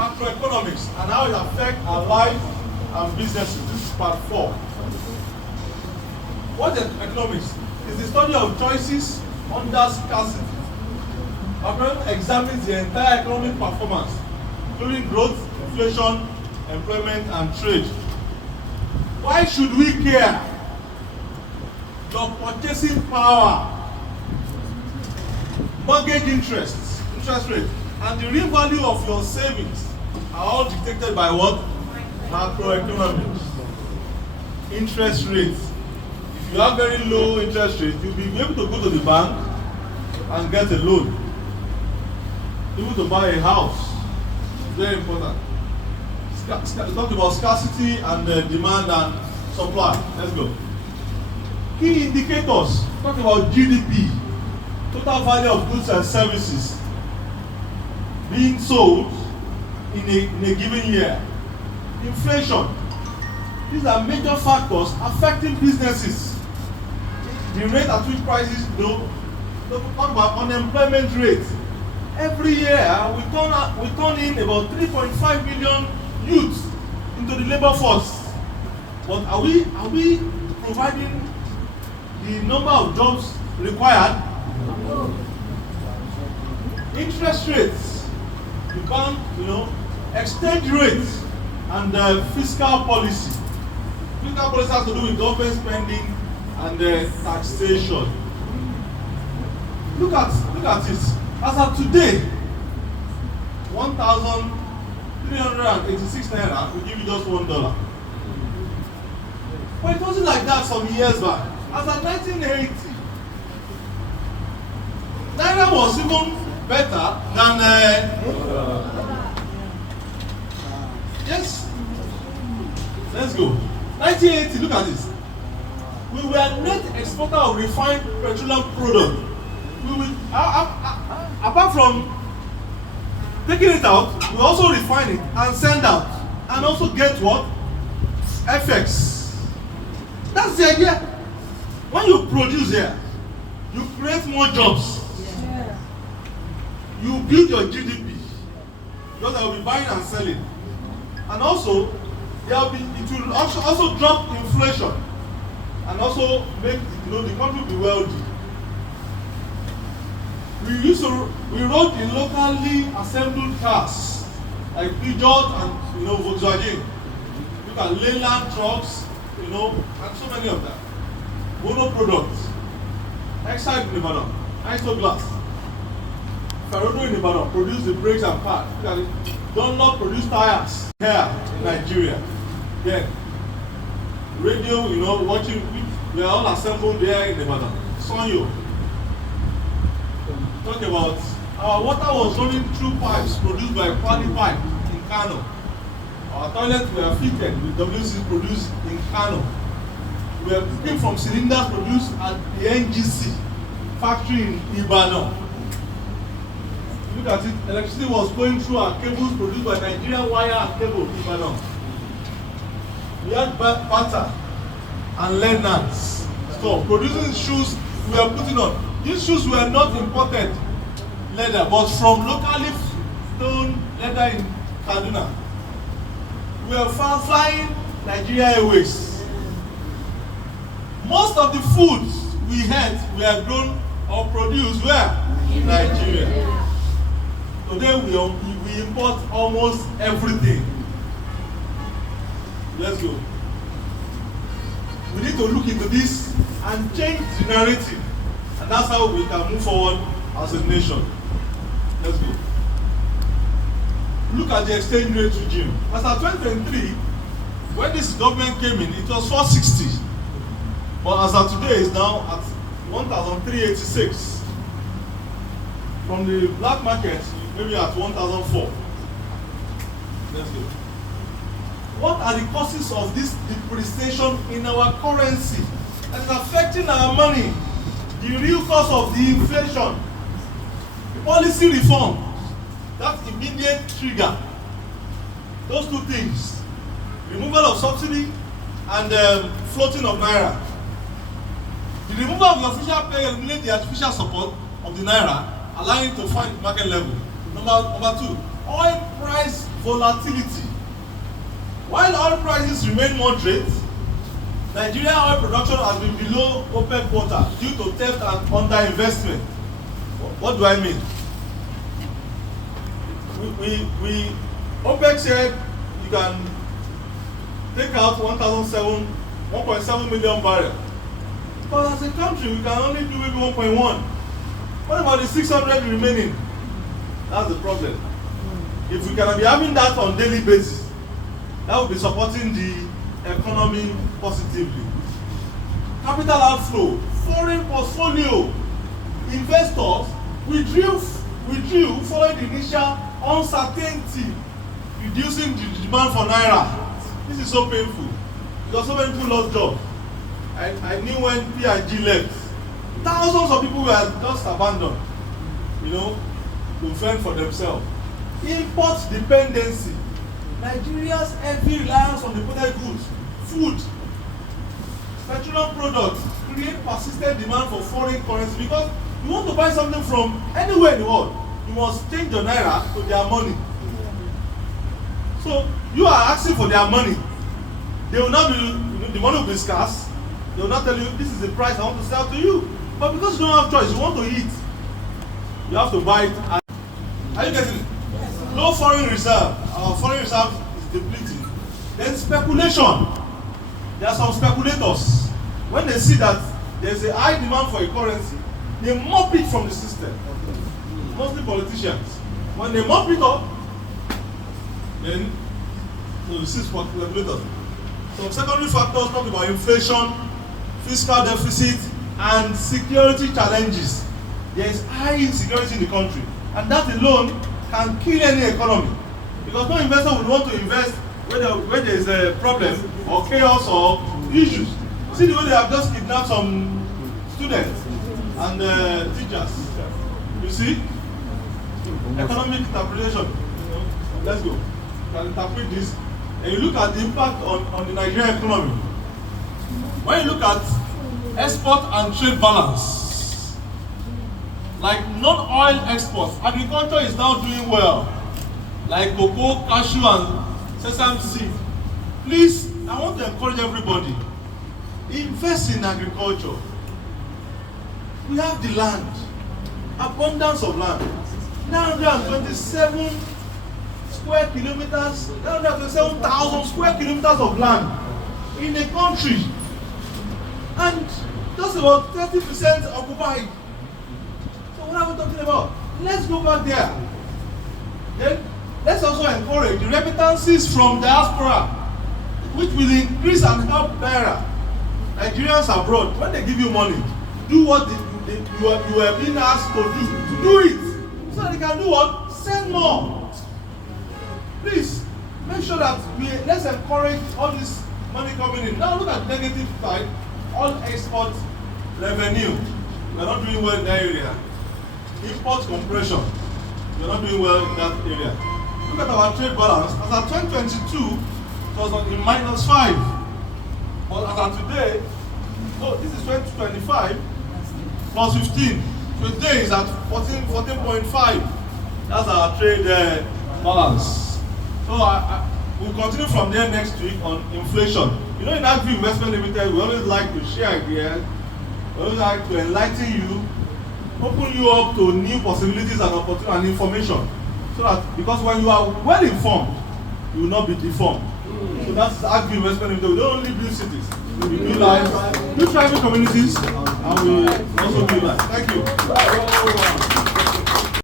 macroeconomics and how it affects our life and businesses. This is part 4. What is economics? It's the study of choices under scarcity. Macroeconomics examines the entire economic performance, including growth, inflation, employment, and trade. Why should we care? Your purchasing power, mortgage interest rate, and the real value of your savings are all dictated by what? Macroeconomics. Interest rates. If you have very low interest rate, you'll be able to go to the bank and get a loan. Able to buy a house. Very important. Talk about scarcity and demand and supply. Let's go. Key indicators. Talk about GDP, total value of goods and services being sold in a given year. Inflation. These are major factors affecting businesses. The rate at which prices grow. Talk about unemployment rate. Every year we turn in about 3.5 million youths into the labor force. But are we providing the number of jobs required? No. Interest rates, the bank, exchange rates, and fiscal policy. Fiscal policy has to do with government spending and taxation. Look at it. As of today, 1,386 naira will give you just $1. But it wasn't like that some years back. As of 1980, naira was even better than yes. Let's go. 1980. Look at this. We were net exporter of refined petroleum product. We will, apart from taking it out, we also refine it and send out, and also get what? FX. That's the idea. When you produce here, you create more jobs. Yeah. You build your GDP, because I will be buying and selling, and also it will also drop inflation, and also make the country be wealthy. We rode in locally assembled cars like Peugeot and Volkswagen. Look at Leyland trucks, and so many of them. Mono products, Exide in Ibadan, Isoglass, Ferrodo in Ibadan produce the brakes and pads. Look at it. Dunlop produce tires here in Nigeria. Then radio, watching, we are all assembled there in Ibadan. Sonyo. Talk about our water was running through pipes produced by Quali Pipe in Kano. Our toilets were fitted with WC produced in Kano. We are cooking from cylinders produced at the NGC factory in Ibadan. Look at it, electricity was going through our cables produced by Nigerian Wire and Cable in Ibadan. We had butter and Lennards. So producing shoes we are putting on. These shoes were not imported leather, but from locally stone leather in Kaduna. We are flying Nigeria Airways. Most of the foods we had were grown or produced where? In Nigeria. Today we import almost everything. Let's go. We need to look into this and change the narrative. And that's how we can move forward as a nation. Let's go. Look at the exchange rate regime. As of 2023, when this government came in, it was 460. But as of today, it's now at 1,386. From the black market, maybe at 1,004. Let's go. What are the causes of this depreciation in our currency that is affecting our money? The real cause of the inflation, the policy reform, that immediate trigger. Those two things, removal of subsidy and floating of naira. The removal of the official pay eliminates the artificial support of the naira, allowing it to find market level. Number two, oil price volatility. While oil prices remain moderate, Nigerian oil production has been below OPEC quota due to theft and underinvestment. What do I mean? OPEC said you can take out 1.7 million barrels. But as a country, we can only do maybe 1.1. What about the 600 remaining? That's the problem. If we can be having that on daily basis, that will be supporting the economy positively. Capital outflow, foreign portfolio, investors withdrew following the initial uncertainty, reducing the demand for naira. This is so painful because so many people lost jobs. I knew when P&G left, thousands of people were just abandoned, to fend for themselves. Import dependency. Nigeria's heavy reliance on imported goods, food, petroleum products create persistent demand for foreign currency because you want to buy something from anywhere in the world, you must change your naira to their money. So you are asking for their money. They will not be, the money will be scarce. They will not tell you this is the price I want to sell to you. But because you don't have choice, you want to eat, you have to buy it. Are you getting it? Yes. No foreign reserve. Our foreign reserve is depleting. Then speculation. There are some speculators. When they see that there's a high demand for a currency, they mop it from the system. Mostly politicians. When they mop it up, then you see speculators. Some secondary factors talk about inflation, fiscal deficit, and security challenges. There is high insecurity in the country, and that alone can kill any economy. Because no investor would want to invest where there is a problem or chaos or issues. See the way they have just kidnapped some students and teachers. You see? Economic interpretation. Let's go. You can interpret this. And you look at the impact on the Nigerian economy. When you look at export and trade balance, like non-oil exports, agriculture is now doing well, like cocoa, cashew, and sesame seed. Please, I want to encourage everybody, invest in agriculture. We have the land, abundance of land, 927 square kilometers, 927,000 square kilometers of land in a country, and just about 30% occupied. So what are we talking about? Let's go back there. Then let's also encourage the remittances from diaspora, which will increase and help naira. Nigerians abroad, when they give you money, do what you are being asked to do. Do it so that they can do what? Send more. Please make sure that let's encourage all this money coming in. Now look at the negative side. All export revenue, we're not doing well in that area. Import compression, we're not doing well in that area. Look at our trade balance. As of 2022, it was in -5. But as of today, this is 2025 plus 15. Today is at 14.5. That's our trade balance. So we'll continue from there next week on inflation. In Agri Investment Limited, we always like to share ideas. We always like to enlighten you, open you up to new possibilities and opportunities and information. So that, because when you are well informed, you will not be deformed. So that's Agri Investment Limited. We don't only build cities, we build lives, build thriving communities, and we also build lives. Thank you.